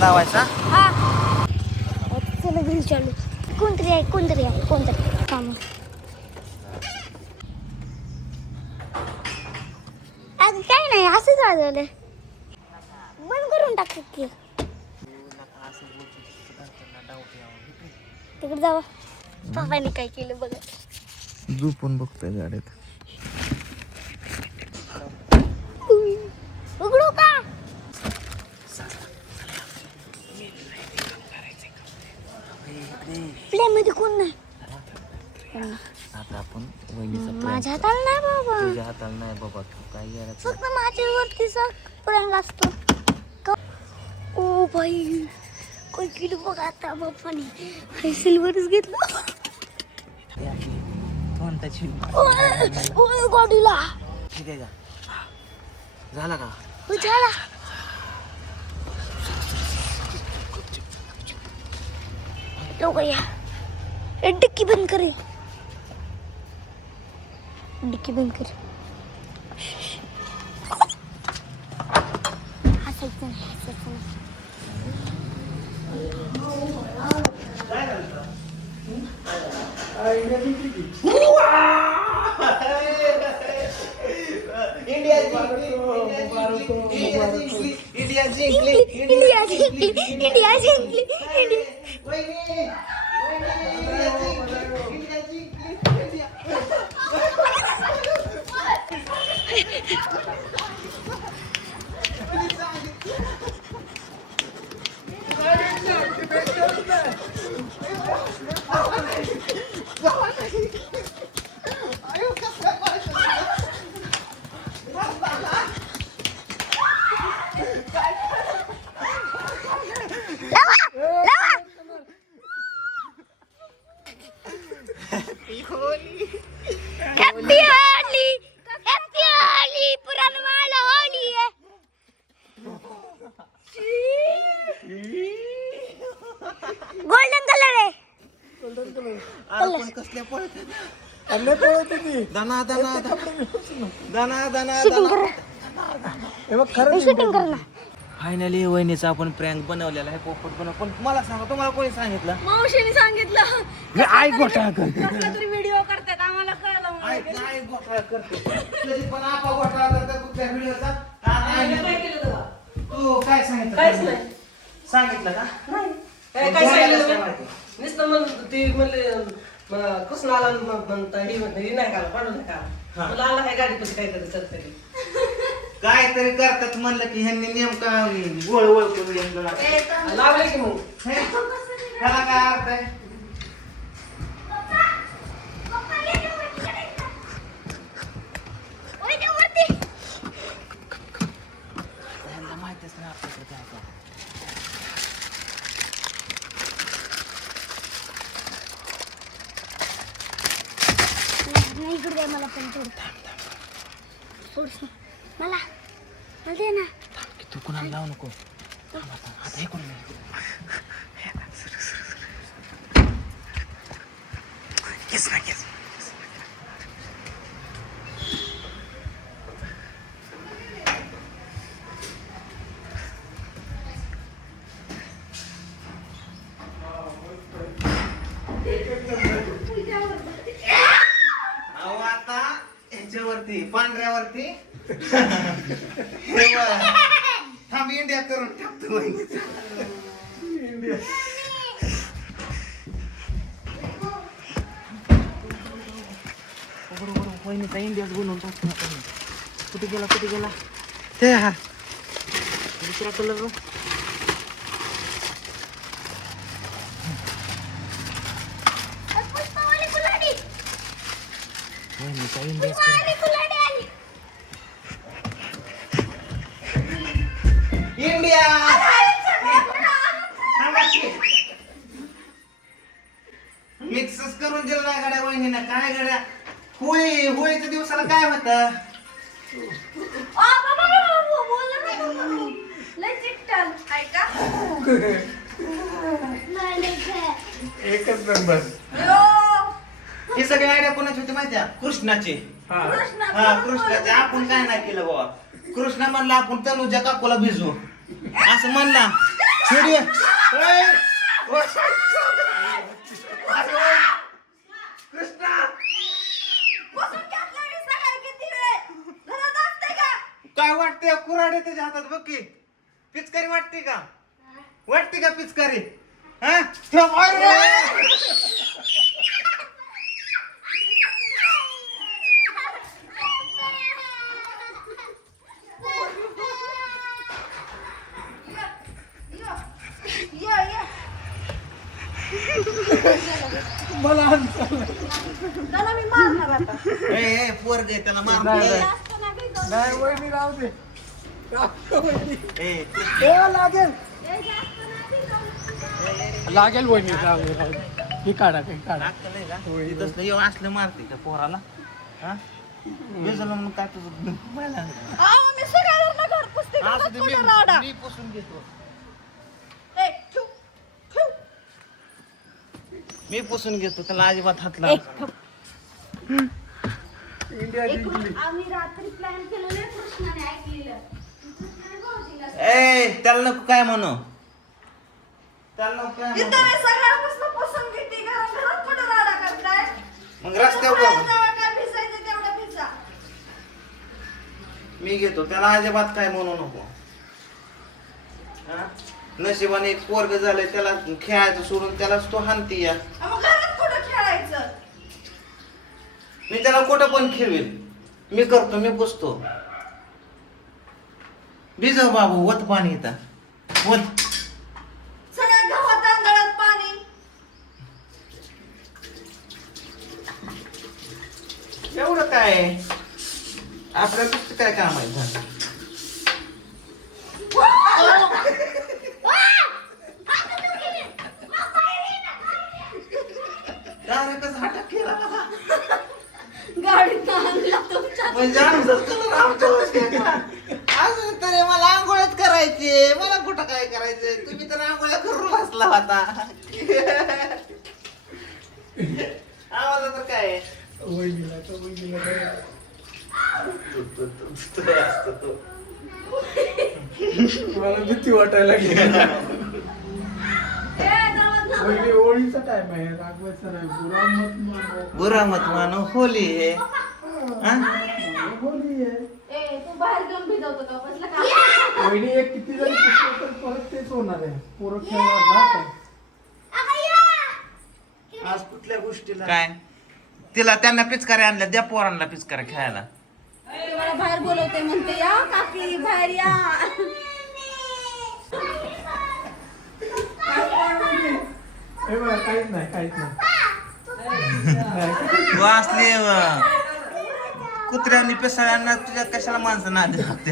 लावायचा चला घरी चालू. कोणतरी आहे काम. अगं काय नाही असंच वाजवलं. बंद करून टाकत की तिकडे जावा. पप्पाने काय केलं बघा. झोपून बघतोय गाडीत. उघडू का? प्ले मध्ये कोण नाही. आता आपण वहिनीचा माझ्या हाताला नाही बाबा. तुझ्या हाताला नाही बाबा. तू काय करायचं फक्त माझ्यावरती प्रेम असतो. ओ बाई काय केलं बघ आता बाप्पाने. हे सिल्वरच घेतलं. गाडीला ठीक आहे का? झाला का? झाला. डिक्की बंद करे. डिक्की बंद कर. हसायचं नाही. इंडिया जिंकली. गोल्डन कलर आहे. कसल्या दाना शूटिंग कर ना. फायनली वहिनीचा आपण प्रँक बनवलेला आहे. पोपट बनव. पण मला सांगा, तुम्हाला कोणी सांगितलं? मावशीने सांगितलं. मी आई घोटाळा करते. कसला तरी व्हिडिओ करतात आम्हाला कळलं. आई घोटाळा करते. कधी पण आपा घोटाळा करतात कुठल्या व्हिडिओचा. काय केलं तेव्हा? तू काय सांगितलं? काहीच नाही. सांगितलं का? काय सांगितलं? नुसतं ती म्हणले कृष्णाला म्हणता ही नाही का पाडू नका. मला आला काय गाडी कशी काहीतरी तरी काहीतरी करतात म्हणलं की ह्यांनी नेमका गोळ वळ करू लागले की मग त्याला काय अर्थ आहे? माहितीच नाही आपल्याकडे काय काय. नाही इकडे मला पण थोडं मला दे ना. तू कुणाला लावू नको. आता हे कोण आता ह्याच्यावरती पांढऱ्यावरती थांब इंडिया करून टाकतो. इंडिया बरोबर वहिनीचा इंडियाच बनवून टाकतो. कुठे गेला ते हा दुसरा कलर. वहिनीचा इंडियाच इंडिया मिक्सच करून दिलं ना गाड्या वहिनीनं. काय गाड्या होळीच्या दिवसाला काय होत? एकच नंबर. ही सगळी आयडिया कोणाची होती माहिती आहे? कृष्णाची. हा कृष्णाची. आपण काय नाही केलं बाबा. कृष्ण म्हणला आपण तनुजा काकूला भिजू असं म्हणला. शिडी. ओय! ओय! कृष्णा काय वाटते? कुऱ्हाड त्याच्या हातात बघ की. पिचकारी वाटते का? वाटते का पिचकारी? हा ठेव. मला त्याला मी मारणार आता. ए पोरग त्याला मार. जास्त नाही भिजवलं. नाही वहिनी राहू दे. ए लागेल ए, जास्त नाही भिजवलं. लागेल वहिनी राहू दे राहू दे. ही काढा काही काढा. लागतं नाही का? तसलं येऊ असलं मारते का पोराला? हा भिजलं म्हणून काय तुझं मला अहो, मी सगळ्यांना घर पुसते, असं घरात ते कुठं राडा? मी पुसून घेतो. ए, ठेव, ठेव. मी पुसून घेतो त्याला अजिबात हात ए, लाव. ठेव. इंडिया जिंकली. आम्ही रात्री प्लॅन केलेलं कृष्णाने ऐकलेलं. कृष्णाने भाऊजीला ए त्याला नको काय म्हणू. त्याला नको काय म्हणू. इथं मी सगळ्यांपासून पुसून घेते, घरात कुठं राडा करताय? मग रस्त्यावर तुम्हाला बघ. जेव्हा काय भिजायचं तेवढं भिजा. मी घेतो त्याला अजिबात काय म्हणू नको. हा? नशिबाने एक पोरग झालंय त्याला खेळायचं सोडून त्यालाच तो हानती या. मग घरात कुठं खेळायचं? मी त्याला कुठं पण खेळवेल. मी करतो मी पुसतो. भिजव बाबू वत पाणी येतं वत. सगळ्या गव्हात तांदळात पाणी. एवढं काय आपल्याला नुसतं काय काम आहे झालं. डायरेक्टच हाटा केला मला. गाडीत आणला तुमच्या. म्हणजे आमचाच कलर आमच्यावरच केला. अजून तरी मला आंघोळच करायचे. मला कुठं काय करायचंय? तुम्ही तर आंघोळ्या करून बसला होता. आम्हाला तर काय आहे? वहिनीला तर वहिनीला काय. मला भीती वाटायला लागली. ए, जावा, जावा. वहिनी होळीचा टाइम आहे रागवायचा नाही. बुरा मत मानो. बुरा मत मानो होली है. हा? होळी आहे. ए, तू बाहेर घेऊन भिजवतो का? बसला का? वहिनी एक किती जरी पुसलं तर परत तेच होणार आहे. पोरं खेळणार ना आता. आज कुठल्या गोष्टीला काय तिला त्यांना पिचकाऱ्या आणल्या द्या पोरांना पिचकाऱ्या खेळायला. ते मला बाहेर बोलवते म्हणते या काकी बाहेर या. हे बघा काहीच नाही काहीच नाही. तू असले कुत्र्यांनी पिसाळ्यांना तुझ्या कशाला माणसं नादी लागते.